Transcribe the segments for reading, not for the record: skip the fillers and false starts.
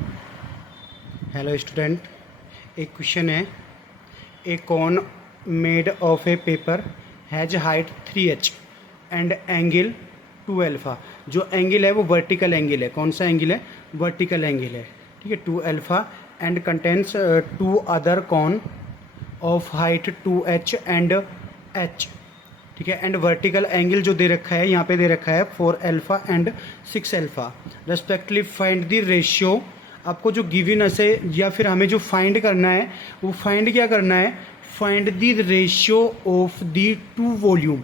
Hello student, एक question है। A cone made of a paper has height 3h and angle 2 alpha. जो angle है वो vertical angle है। कौन सा एंगल है? वर्टिकल एंगल है। ठीक है, 2 alpha and contents 2 other cone of height 2h and h। ठीक है, एंड वर्टिकल एंगल जो दे रखा है यहाँ पे दे रखा है 4 alpha and 6 alpha respectively. Find the ratio. आपको जो गिवन है या फिर हमें जो फाइंड करना है वो फाइंड क्या करना है? Find the ratio of the two volume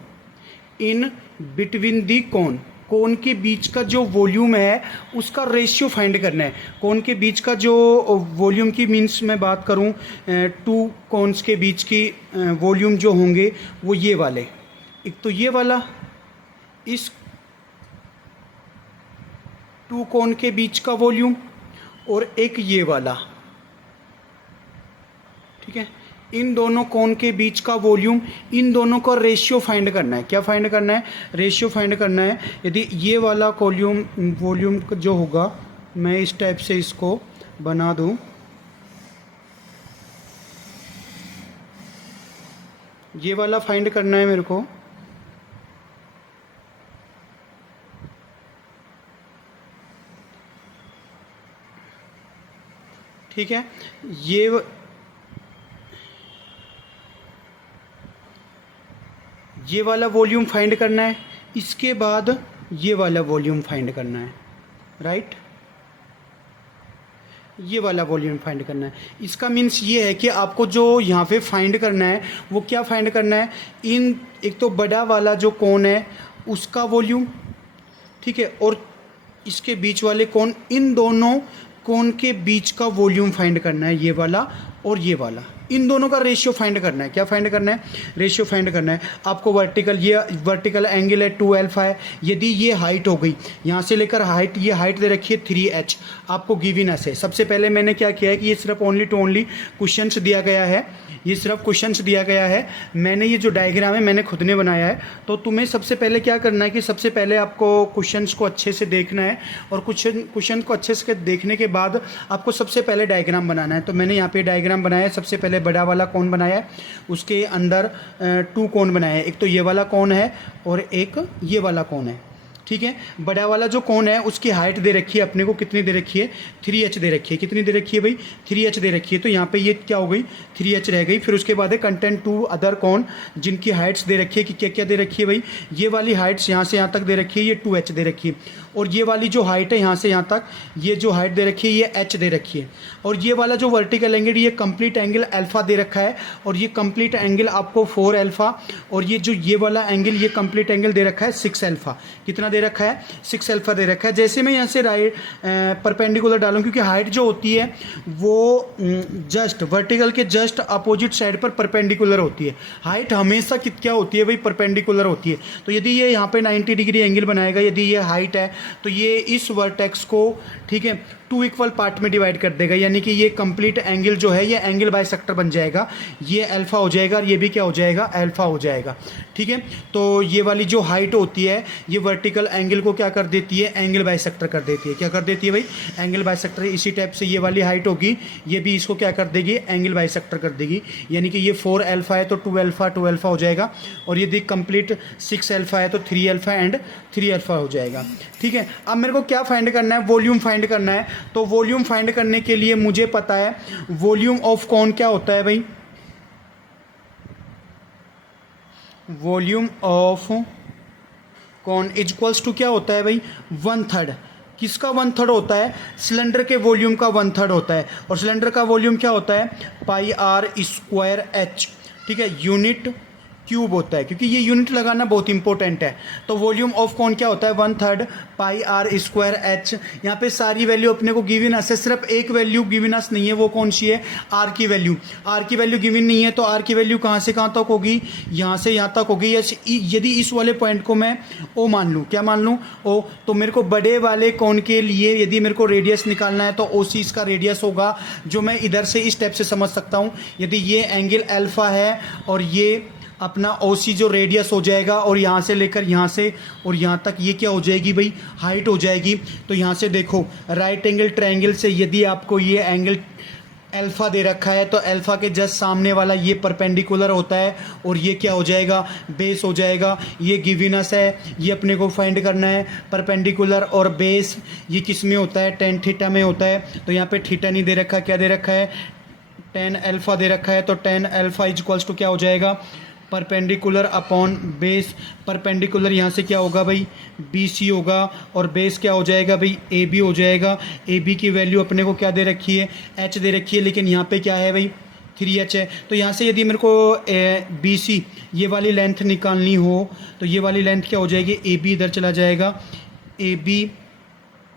in between the cone. Cone के बीच का जो वॉल्यूम है उसका रेशियो फाइंड करना है। कोन के बीच का जो वॉल्यूम की मीन्स मैं बात करूं, टू कोन्स के बीच की वॉल्यूम जो होंगे वो ये वाले। एक तो ये वाला इस टू कोन के बीच का वॉल्यूम और एक ये वाला। ठीक है, इन दोनों कोन के बीच का वॉल्यूम, इन दोनों का रेशियो फाइंड करना है। क्या फाइंड करना है? रेशियो फाइंड करना है। यदि ये वाला वॉल्यूम जो होगा, मैं इस टाइप से इसको बना दूं, ये वाला फाइंड करना है मेरे को। ठीक है, ये वाला वॉल्यूम फाइंड करना है। इसके बाद ये वाला वॉल्यूम फाइंड करना है। राइट, ये वाला वॉल्यूम फाइंड करना है। इसका मीन्स ये है कि आपको जो यहाँ पे फाइंड करना है वो क्या फाइंड करना है? इन एक तो बड़ा वाला जो कोन है उसका वॉल्यूम, ठीक है, और इसके बीच वाले कोन, इन दोनों कोन के बीच का वॉल्यूम फाइंड करना है। ये वाला और ये वाला, इन दोनों का रेशियो फाइंड करना है। क्या फाइंड करना है? रेशियो फाइंड करना है। आपको ये वर्टिकल एंगल है 2 अल्फ़ा है। यदि ये हाइट हो गई यहाँ से लेकर हाइट, ये हाइट दे रखी है 3h, आपको गिवन है। सबसे पहले मैंने क्या किया है कि ये सिर्फ ओनली टू ओनली क्वेश्चंस दिया गया है। ये सिर्फ क्वेश्चंस दिया गया है। मैंने ये जो डायग्राम है मैंने खुद ने बनाया है। तो तुम्हें सबसे पहले क्या करना है कि सबसे पहले आपको क्वेश्चंस को अच्छे से देखना है, और क्वेश्चन को अच्छे से देखने के बाद आपको सबसे पहले डायग्राम बनाना है। तो मैंने यहाँ पे डायग्राम बनाया है। सबसे पहले बड़ा वाला कोन बनाया है, उसके अंदर 2 कोन बनाया है। एक तो ये वाला कोन है और एक ये वाला कोन है। ठीक है, बड़ा वाला जो कोन है उसकी हाइट दे रखी है अपने को, कितनी दे रखी है? 3h दे रखी है। कितनी दे रखी है भाई? 3h दे रखी है। तो यहाँ पे ये क्या हो गई? 3h रह गई। फिर उसके बाद है कंटेंट 2 अदर कोन, जिनकी हाइट्स दे रखी है कि क्या क्या दे रखी है भाई? ये वाली हाइट्स यहाँ से यहाँ तक दे रखी है, ये 2h दे रखी है। और ये वाली जो हाइट है यहाँ से यहाँ तक, ये जो हाइट दे रखी है ये h दे रखी है। और ये वाला जो वर्टिकल एंगल, ये कंप्लीट एंगल अल्फा दे रखा है, और ये कंप्लीट एंगल आपको 4 अल्फा, और ये वाला एंगल, ये कंप्लीट एंगल दे रखा है 6 अल्फा। कितना दे रखा है? 6 अल्फा दे रखा है। जैसे मैं यहाँ से राइट परपेंडिकुलर डालूँ, क्योंकि हाइट जो होती है वो जस्ट वर्टिकल के जस्ट अपोजिट साइड पर परपेंडिकुलर होती है। हाइट हमेशा क्या होती है भाई? परपेंडिकुलर होती है। तो यदि ये यहाँ पे 90 डिग्री एंगल बनाएगा, यदि ये हाइट है तो ये इस वर्टेक्स को, ठीक है, 2 इक्वल पार्ट में डिवाइड कर देगा। यानी कि ये कंप्लीट एंगल जो है ये एंगल बाइसेक्टर बन जाएगा। ये अल्फा हो जाएगा और ये भी क्या हो जाएगा? अल्फा हो जाएगा। ठीक है, तो ये वाली जो हाइट होती है ये वर्टिकल एंगल को क्या कर देती है? एंगल बाइसेक्टर कर देती है। क्या कर देती है भाई? Angle bisector. इसी टाइप से ये वाली हाइट होगी, ये भी इसको क्या कर देगी? एंगल बाइसेक्टर कर देगी। यानी कि ये 4 अल्फा है तो 2 अल्फा हो जाएगा, और यदि कंप्लीट 6 अल्फा है तो 3 अल्फा एंड 3 अल्फा हो जाएगा। ठीक है, अब मेरे को क्या फाइंड करना है? वॉल्यूम फाइंड करना है। तो वॉल्यूम फाइंड करने के लिए मुझे पता है वॉल्यूम ऑफ कॉन क्या होता है भाई? Volume of cone is equals to क्या होता है भाई? 1/3। किसका 1/3 होता है? सिलेंडर के वॉल्यूम का 1/3 होता है। और सिलेंडर का वॉल्यूम क्या होता है? πr²h। ठीक है, यूनिट क्यूब होता है, क्योंकि ये यूनिट लगाना बहुत इंपॉर्टेंट है। तो वॉल्यूम ऑफ कॉन क्या होता है? 1/3 πr²h। यहाँ पे सारी वैल्यू अपने को गिवन अस है, सिर्फ एक वैल्यू गिवन अस नहीं है। वो कौन सी है? आर की वैल्यू। आर की वैल्यू गिवन नहीं है, तो आर की वैल्यू कहाँ से कहाँ तक होगी? यहाँ से यहाँ तक होगी। यदि इस वाले पॉइंट को मैं ओ मान लूँ, क्या मान लूँ? ओ। तो मेरे को बड़े वाले कॉन के लिए यदि मेरे को रेडियस निकालना है तो ओ सी इसका रेडियस होगा, जो मैं इधर से इस स्टेप से समझ सकता हूँ। यदि ये एंगल अल्फा है और ये अपना ओसी जो रेडियस हो जाएगा, और यहाँ से लेकर यहाँ से और यहाँ तक ये क्या हो जाएगी भाई, हाइट हो जाएगी। तो यहाँ से देखो राइट एंगल ट्रायंगल से यदि आपको ये एंगल अल्फ़ा दे रखा है तो अल्फ़ा के जस्ट सामने वाला ये परपेंडिकुलर होता है, और ये क्या हो जाएगा, बेस हो जाएगा। ये गिविनस है, ये अपने को फाइंड करना है। परपेंडिकुलर और बेस ये किस में होता है, टेन थीटा में होता है। तो यहाँ पे थीटा नहीं दे रखा, क्या दे रखा है, टेन अल्फ़ा दे रखा है। तो ten alpha is equals to क्या हो जाएगा, परपेंडिकुलर अपॉन बेस। परपेंडिकुलर यहाँ से क्या होगा भाई, बी सी होगा, और बेस क्या हो जाएगा भाई, ए बी हो जाएगा। ए बी की वैल्यू अपने को क्या दे रखी है, एच दे रखी है, लेकिन यहाँ पे क्या है भाई, 3h है। तो यहाँ से यदि मेरे को बी सी ये वाली लेंथ निकालनी हो तो ये वाली लेंथ क्या हो जाएगी, ए बी इधर चला जाएगा, ए बी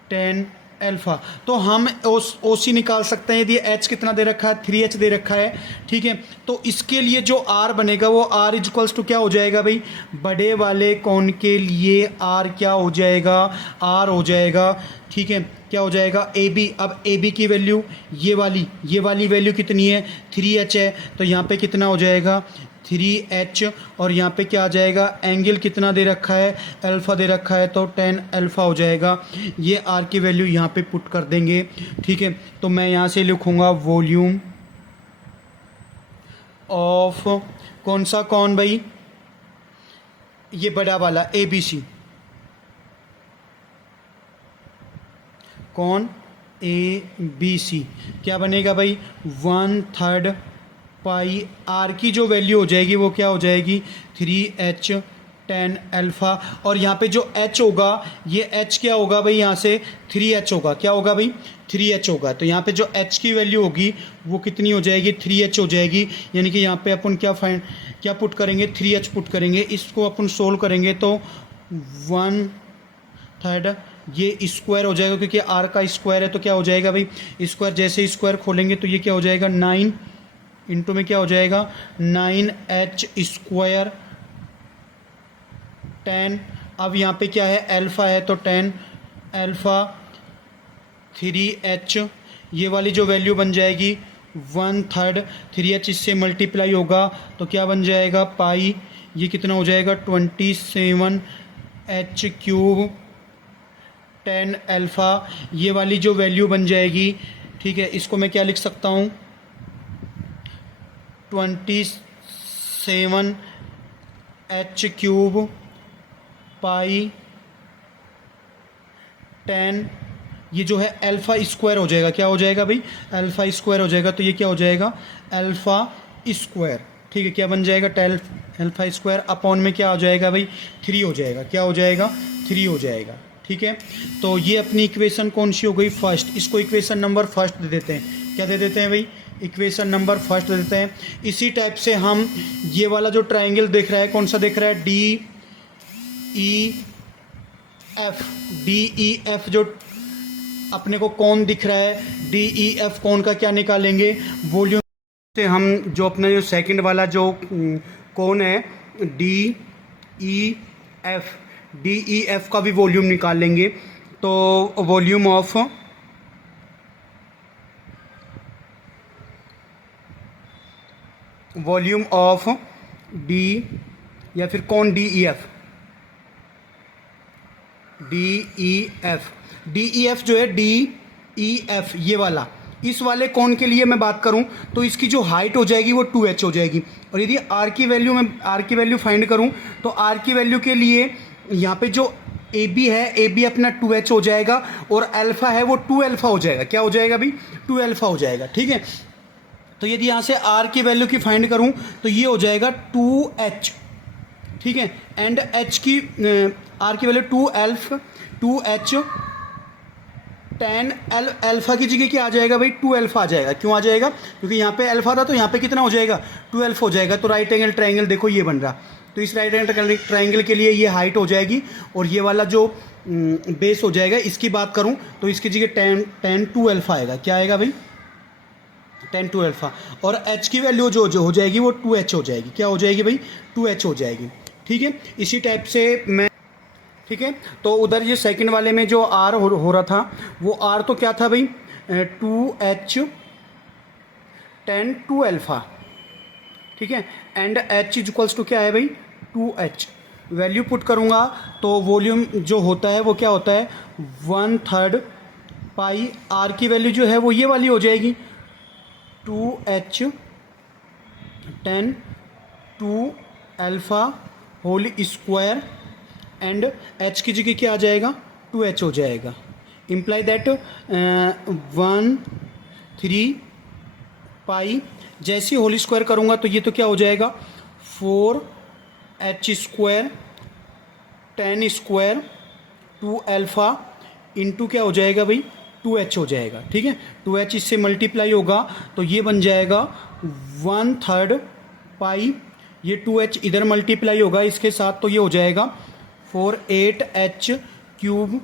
टेन अल्फ़ा। तो हम ओ सी निकाल सकते हैं यदि एच कितना दे रखा है, 3h दे रखा है, ठीक है। तो इसके लिए जो आर बनेगा वो आर इक्वल्स टू क्या हो जाएगा भाई, बड़े वाले कोण के लिए आर क्या हो जाएगा, आर हो जाएगा, ठीक है। क्या हो जाएगा, ए बी। अब ए बी की वैल्यू ये वाली वैल्यू कितनी है, 3h है। तो यहाँ पे कितना हो जाएगा, 3h, और यहाँ पे क्या आ जाएगा, एंगल कितना दे रखा है, अल्फ़ा दे रखा है, तो 10 अल्फ़ा हो जाएगा। ये आर की वैल्यू यहाँ पे पुट कर देंगे, ठीक है। तो मैं यहाँ से लिखूँगा वॉल्यूम ऑफ कौन सा कौन भाई, ये बड़ा वाला ए बी सी, कौन ए बी सी, क्या बनेगा भाई, 1/3 पाई। आर की जो वैल्यू हो जाएगी वो क्या हो जाएगी, 3h 10 अल्फ़ा। और यहाँ पे जो h होगा, ये h क्या होगा भाई, यहाँ से 3h होगा, क्या होगा भाई, 3h होगा। तो यहाँ पे जो h की वैल्यू होगी वो कितनी हो जाएगी, 3h हो जाएगी। यानी कि यहाँ पे अपन क्या पुट करेंगे, 3h पुट करेंगे। इसको अपन सोल्व करेंगे तो 1/3 ये स्क्वायर हो जाएगा, क्योंकि आर का स्क्वायर है तो क्या हो जाएगा भाई, स्क्वायर। जैसे स्क्वायर खोलेंगे तो ये क्या हो जाएगा, 9 इंटू में क्या हो जाएगा, 9h स्क्वायर 10। अब यहाँ पे क्या है, अल्फ़ा है, तो 10 अल्फ़ा 3h, ये वाली जो वैल्यू बन जाएगी 1/3, 3h इससे मल्टीप्लाई होगा तो क्या बन जाएगा, पाई। ये कितना हो जाएगा, 27h³ 10 अल्फ़ा। ये वाली जो वैल्यू बन जाएगी, ठीक है, इसको मैं क्या लिख सकता हूँ, 27h³ पाई 10। ये जो है अल्फ़ा स्क्वायर हो जाएगा, क्या हो जाएगा भाई, अल्फ़ा स्क्वायर हो जाएगा। तो ये क्या हो जाएगा, अल्फ़ा स्क्वायर, ठीक है। क्या बन जाएगा, 10 अल्फ़ा स्क्वायर अपॉन में क्या हो जाएगा भाई, 3 हो जाएगा, क्या हो जाएगा, 3 हो जाएगा, ठीक है। तो ये अपनी इक्वेशन कौन सी हो गई, फर्स्ट। इसको इक्वेशन नंबर फर्स्ट दे देते हैं, क्या दे देते हैं भाई, इक्वेशन नंबर फर्स्ट दे देते हैं। इसी टाइप से हम ये वाला जो ट्रायंगल दिख रहा है, कौन सा दिख रहा है, डी ई एफ जो अपने को कौन दिख रहा है, डी ई एफ कौन का क्या निकालेंगे, वॉल्यूम से। हम जो अपना जो सेकंड वाला जो कौन है, डी ई एफ का भी वॉल्यूम निकाल लेंगे। तो वॉल्यूम ऑफ डी, या फिर कौन डी ई एफ जो है, डी ई एफ ये वाला, इस वाले कौन के लिए मैं बात करूं तो इसकी जो हाइट हो जाएगी वो 2h हो जाएगी। और यदि आर की वैल्यू फाइंड करूं तो आर की वैल्यू के लिए यहाँ पे जो ए बी है, ए बी अपना 2h हो जाएगा, और अल्फ़ा है वो 2 अल्फ़ा हो जाएगा, क्या हो जाएगा भाई, 2 अल्फ़ा हो जाएगा, ठीक है। तो यदि यहाँ से आर की वैल्यू की फाइंड करूँ तो ये हो जाएगा 2h, ठीक है। एंड h की आर की वैल्यू 2h 10 अल्फ़ा की जगह क्या आ जाएगा भाई, 2 अल्फ़ा आ जाएगा। क्यों आ जाएगा, क्योंकि यहाँ पे अल्फ़ा था तो यहाँ पे कितना हो जाएगा, 2 अल्फ़ा हो जाएगा। तो राइट एंगल ट्रायंगल देखो ये बन रहा, तो इस राइट एंगल ट्रायंगल के लिए ये हाइट हो जाएगी, और ये वाला जो बेस हो जाएगा, इसकी बात करूँ तो इसकी जगह 10 2 अल्फ़ा आएगा, क्या आएगा भाई, 10 2 अल्फ़ा। और h की वैल्यू जो हो जाएगी वो 2h हो जाएगी, क्या हो जाएगी भाई, 2h हो जाएगी, ठीक है। इसी टाइप से मैं, ठीक है। तो उधर ये सेकंड वाले में जो आर हो रहा था, वो आर तो क्या था भाई, 2h 10 2 अल्फ़ा, ठीक है। And H is equals to क्या है भाई, 2h। वैल्यू पुट करूँगा तो वॉल्यूम जो होता है वो क्या होता है, 1/3 पाई आर की वैल्यू जो है वो ये वाली हो जाएगी 2h 10 2 alpha whole square and h की जगह क्या आ जाएगा, 2h हो जाएगा। इम्प्लाई दैट 1/3 पाई, जैसे होल स्क्वायर करूँगा तो ये तो क्या हो जाएगा 4h square 10 square 2 alpha into क्या हो जाएगा भाई 2h हो जाएगा। ठीक है, 2h इससे मल्टीप्लाई होगा तो ये बन जाएगा 1/3 पाई, ये 2h इधर मल्टीप्लाई होगा इसके साथ तो ये हो जाएगा 48h क्यूब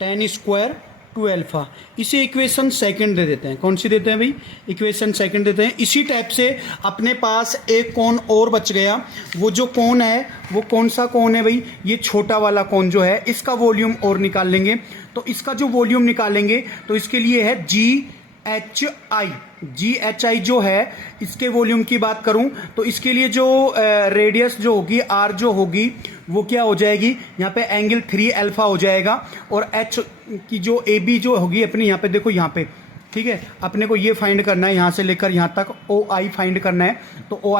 10 स्क्वायर 2 अल्फ़ा। इसे इक्वेशन सेकंड दे देते हैं। कौन सी देते हैं भाई, इक्वेशन सेकंड देते हैं। इसी टाइप से अपने पास एक कोण और बच गया। वो जो कोण है वो कौन सा कोण है भाई, ये छोटा वाला कोण जो है इसका वॉल्यूम और निकाल लेंगे। तो इसका जो वॉल्यूम निकालेंगे तो इसके लिए है GHI जो है इसके वॉल्यूम की बात करूं तो इसके लिए जो रेडियस जो होगी आर जो होगी वो क्या हो जाएगी, यहाँ पे एंगल 3 अल्फा हो जाएगा। और एच की जो ए बी जो होगी अपनी यहाँ पे देखो यहाँ पे, ठीक है, अपने को ये फाइंड करना है यहाँ से लेकर यहाँ तक ओ आई फाइंड करना है। तो ओ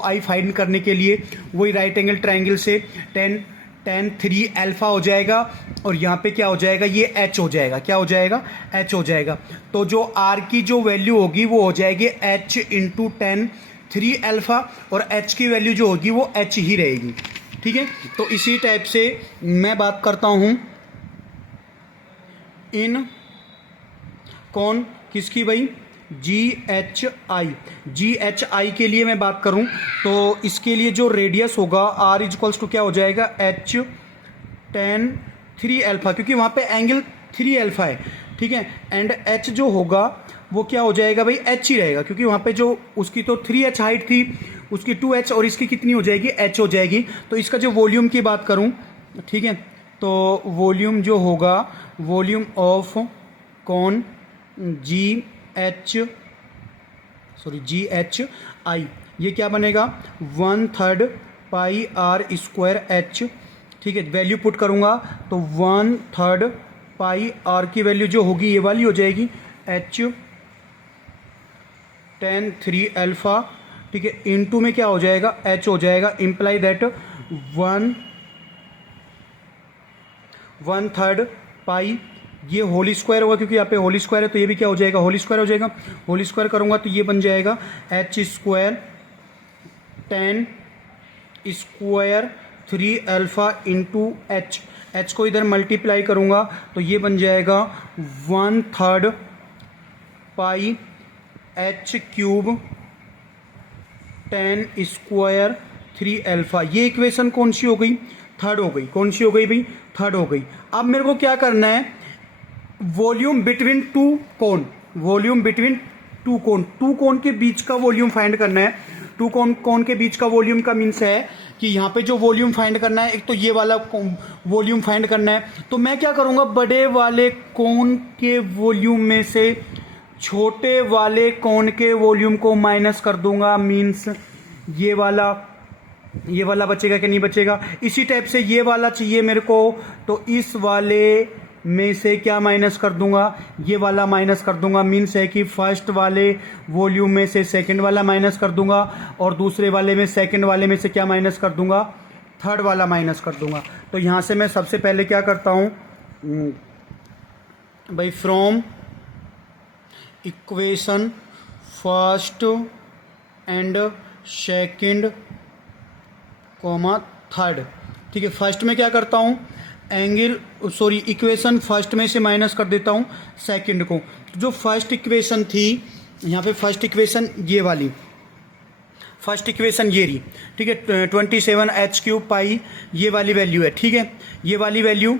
आई फाइंड करने के लिए वही राइट एंगल ट्राइंगल से tan 3 अल्फा हो जाएगा और यहाँ पे क्या हो जाएगा, ये h हो जाएगा। क्या हो जाएगा, h हो जाएगा। तो जो r की जो वैल्यू होगी वो हो जाएगी h इंटू tan 3 अल्फा और h की वैल्यू जो होगी वो h ही रहेगी। ठीक है, तो इसी टाइप से मैं बात करता हूँ इन कौन किसकी भाई, GHI के लिए मैं बात करूं तो इसके लिए जो रेडियस होगा R इक्वल्स टू क्या हो जाएगा, H tan 3 अल्फा, क्योंकि वहाँ पे एंगल 3 अल्फा है। ठीक है, एंड H जो होगा वो क्या हो जाएगा भाई, H ही रहेगा, क्योंकि वहाँ पे जो उसकी तो 3H हाइट थी, उसकी 2H और इसकी कितनी हो जाएगी, H हो जाएगी। तो इसका जो वॉल्यूम की बात करूँ, ठीक है, तो वॉल्यूम जो होगा, वॉल्यूम ऑफ कौन GHI, ये क्या बनेगा 1/3 पाई आर स्क्वायर H। ठीक है, वैल्यू पुट करूँगा तो 1/3 पाई आर की वैल्यू जो होगी ये वाली हो जाएगी H tan 3 अल्फ़ा। ठीक है, इनटू में क्या हो जाएगा, H हो जाएगा। इम्प्लाई दैट 1/3 पाई, ये होल स्क्वायर होगा क्योंकि यहाँ पे होल स्क्वायर है तो ये भी क्या हो जाएगा, होल स्क्वायर हो जाएगा। होल स्क्वायर करूँगा तो ये बन जाएगा H square tan square 3 alpha into H को इधर मल्टीप्लाई करूँगा तो ये बन जाएगा 1/3 पाई H cube tan square 3 alpha. ये इक्वेशन कौन सी हो गई, थर्ड हो गई। कौन सी हो गई भाई, थर्ड हो गई। अब मेरे को क्या करना है, वॉल्यूम बिटवीन टू कोण, वॉल्यूम बिटवीन टू कोण, टू कोण के बीच का वॉल्यूम फाइंड करना है। टू कोण के बीच का वॉल्यूम का मीन्स है कि यहाँ पे जो वॉल्यूम फाइंड करना है, एक तो ये वाला वॉल्यूम फाइंड करना है। तो मैं क्या करूँगा, बड़े वाले कोण के वॉल्यूम में से छोटे वाले कोण के वॉल्यूम को माइनस कर दूंगा। मीन्स ये वाला बचेगा कि नहीं बचेगा। इसी टाइप से ये वाला चाहिए मेरे को तो इस वाले में से क्या माइनस कर दूंगा, ये वाला माइनस कर दूंगा। मीन्स है कि फर्स्ट वाले वॉल्यूम में से सेकंड वाला माइनस कर दूंगा और दूसरे वाले में सेकंड वाले में से क्या माइनस कर दूंगा, थर्ड वाला माइनस कर दूंगा। तो यहाँ से मैं सबसे पहले क्या करता हूँ भाई, from equation first and second comma third. ठीक है, फर्स्ट में क्या करता हूँ, इक्वेशन फर्स्ट में से माइनस कर देता हूँ सेकंड को। जो फर्स्ट इक्वेशन थी यहाँ पे, फर्स्ट इक्वेशन ये वाली, फर्स्ट इक्वेशन ये रही। ठीक है, 27h क्यूब पाई ये वाली वैल्यू है। ठीक है, ये वाली वैल्यू,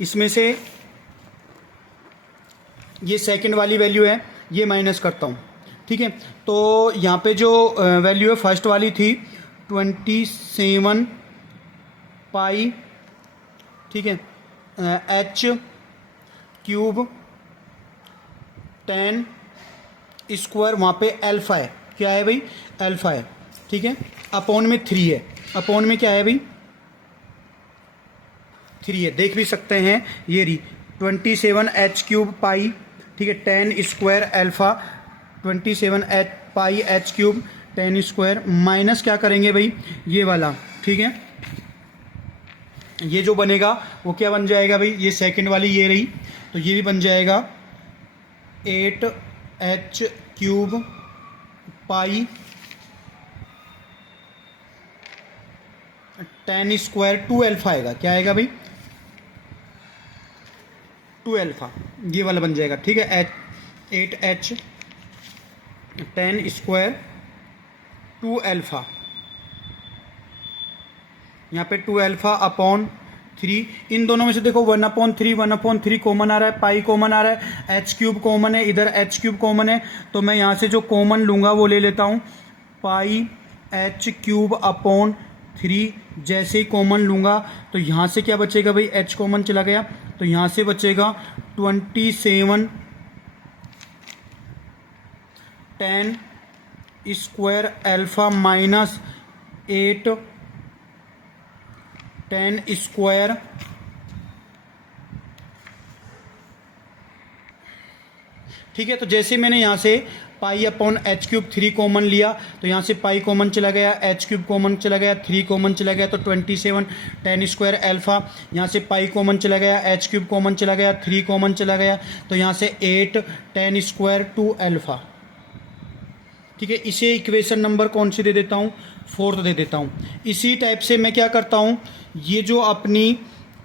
इसमें से ये सेकंड वाली वैल्यू है, ये माइनस करता हूँ। ठीक है, तो यहाँ पे जो वैल्यू है फर्स्ट वाली थी 27 पाई, ठीक है, H क्यूब 10 स्क्वायर, वहाँ पे अल्फा है। क्या है भाई, अल्फ़ा है, ठीक है, अपॉन में 3 है, अपॉन में क्या है भाई 3 है, देख भी सकते हैं ये रही 27h³ पाई, ठीक है, 10 स्क्वायर अल्फ़ा 27 पाई h³ 10 स्क्वायर माइनस क्या करेंगे भाई ये वाला, ठीक है, ये जो बनेगा वो क्या बन जाएगा भाई, ये सेकंड वाली ये रही, तो ये भी बन जाएगा 8h³ पाई 10 स्क्वायर 2 अल्फ़ा आएगा, क्या आएगा भाई 2 अल्फ़ा, ये वाला बन जाएगा, ठीक है, 8h 10 स्क्वायर 2 अल्फ़ा, यहाँ पे 2 अल्फ़ा अपॉन 3, इन दोनों में से देखो 1/3 कॉमन आ रहा है, पाई कॉमन आ रहा है, h³ कॉमन है, इधर h³ कॉमन है, तो मैं यहाँ से जो कॉमन लूँगा वो ले लेता हूँ, पाई h³ अपॉन 3, जैसे ही कॉमन लूँगा तो यहाँ से क्या बचेगा भाई, h कॉमन चला गया, तो यहाँ से बचेगा 27 10 स्क्वायर अल्फ़ा माइनस 8 10 स्क्वायर, ठीक है, तो जैसे मैंने यहाँ से पाई अपॉन h³ 3 कॉमन लिया, तो यहाँ से पाई कॉमन चला गया, h³ कॉमन चला गया, 3 कॉमन चला गया, तो 27 10 स्क्वायर अल्फ़ा, यहाँ से पाई कॉमन चला गया, h³ कॉमन चला गया, 3 कॉमन चला गया, तो यहाँ से 8 10 स्क्वायर 2 अल्फ़ा, ठीक है, इसे इक्वेशन नंबर कौन सी दे देता हूँ, 4th दे देता हूँ। इसी टाइप से मैं क्या करता हूँ, ये जो अपनी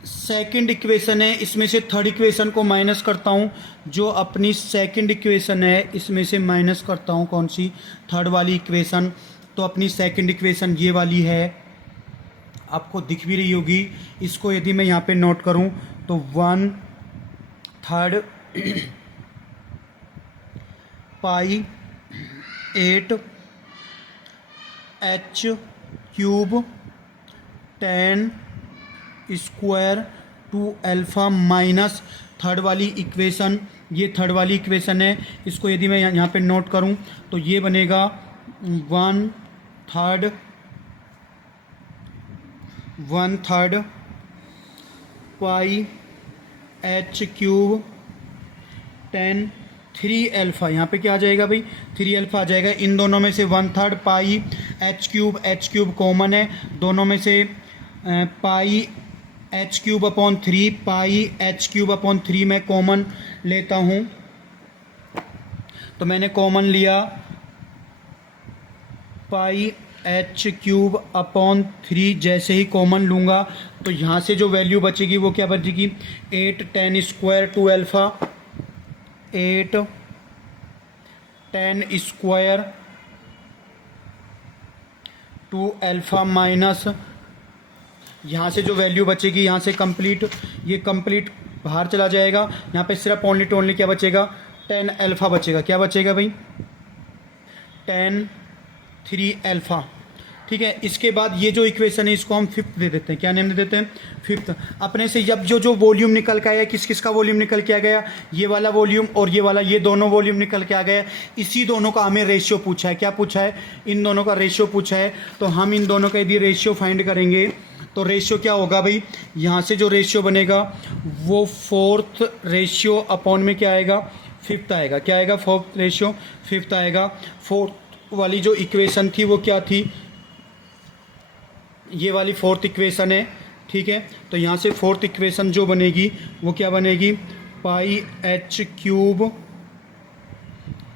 सेकंड इक्वेशन है इसमें से थर्ड इक्वेशन को माइनस करता हूँ, जो अपनी सेकंड इक्वेशन है इसमें से माइनस करता हूँ कौन सी, थर्ड वाली इक्वेशन, तो अपनी सेकंड इक्वेशन ये वाली है, आपको दिख भी रही होगी, इसको यदि मैं यहाँ पे नोट करूँ तो 1/3 पाई 8 h³ 10 square 2 alpha minus third वाली इक्वेशन, ये थर्ड वाली इक्वेशन है, इसको यदि मैं यहाँ पे नोट करूँ तो ये बनेगा 1/3 पाई h³ 10 3 अल्फ़ा, यहाँ पे क्या आ जाएगा भाई 3 अल्फ़ा आ जाएगा, इन दोनों में से 1/3 पाई h³ कॉमन है, दोनों में से पाई h³ अपॉन 3, पाई h³ अपॉन 3 मैं कॉमन लेता हूँ, तो मैंने कॉमन लिया पाई h³ अपॉन 3, जैसे ही कॉमन लूँगा तो यहाँ से जो वैल्यू बचेगी वो क्या बचेगी, 8 10 square 2 alpha, 8 10 square 2 alpha minus, यहाँ से जो वैल्यू बचेगी यहाँ से कंप्लीट, ये कंप्लीट बाहर चला जाएगा, यहाँ पे सिर्फ ओनली टू ओनली क्या बचेगा, 10 अल्फ़ा बचेगा, क्या बचेगा भाई 10 3 अल्फ़ा, ठीक है। इसके बाद ये जो इक्वेशन है इसको हम फिफ्थ दे देते हैं, क्या नेम दे देते हैं, फिफ्थ। अपने से जब जो वॉल्यूम निकल के आया, किस किस का वॉल्यूम निकल के आ गया, ये वाला वॉल्यूम और ये वाला, ये दोनों वॉल्यूम निकल के आ गया, इसी दोनों का हमें रेशियो पूछा है, क्या पूछा है, इन दोनों का रेशियो पूछा है, तो हम इन दोनों का यदि रेशियो फाइंड करेंगे तो रेशियो क्या होगा भाई, यहाँ से जो रेशियो बनेगा वो फोर्थ रेशियो अपॉन में क्या आएगा, फिफ्थ आएगा, क्या आएगा, फोर्थ रेशियो फिफ्थ आएगा। फोर्थ वाली जो इक्वेशन थी वो क्या थी, ये वाली फोर्थ इक्वेशन है, ठीक है। तो यहाँ से फोर्थ इक्वेशन जो बनेगी वो क्या बनेगी, पाई h³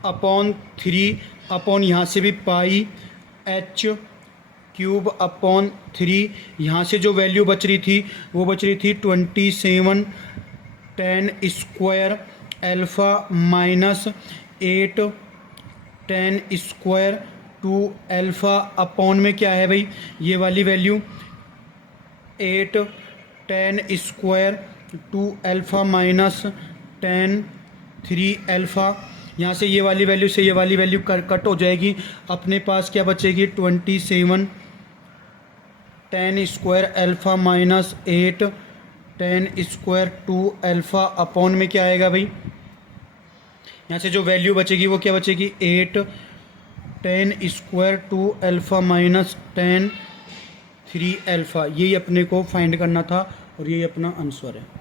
अपॉन 3 अपॉन यहाँ से भी पाई h³ अपॉन 3, यहाँ से जो वैल्यू बच रही थी वो बच रही थी 27 10 square alpha minus 8 10 square 2 alpha upon में क्या है भाई, ये वाली value 8 10 square 2 alpha minus 10 3 alpha. यहाँ से ये वाली वैल्यू से ये वाली वैल्यू कट हो जाएगी, अपने पास क्या बचेगी 27 10 square alpha minus 8 10 square 2 alpha upon में क्या आएगा भाई, यहाँ से जो वैल्यू बचेगी वो क्या बचेगी 8 ten square two alpha minus ten 3 alpha, यही अपने को फाइंड करना था और यही अपना आंसर है।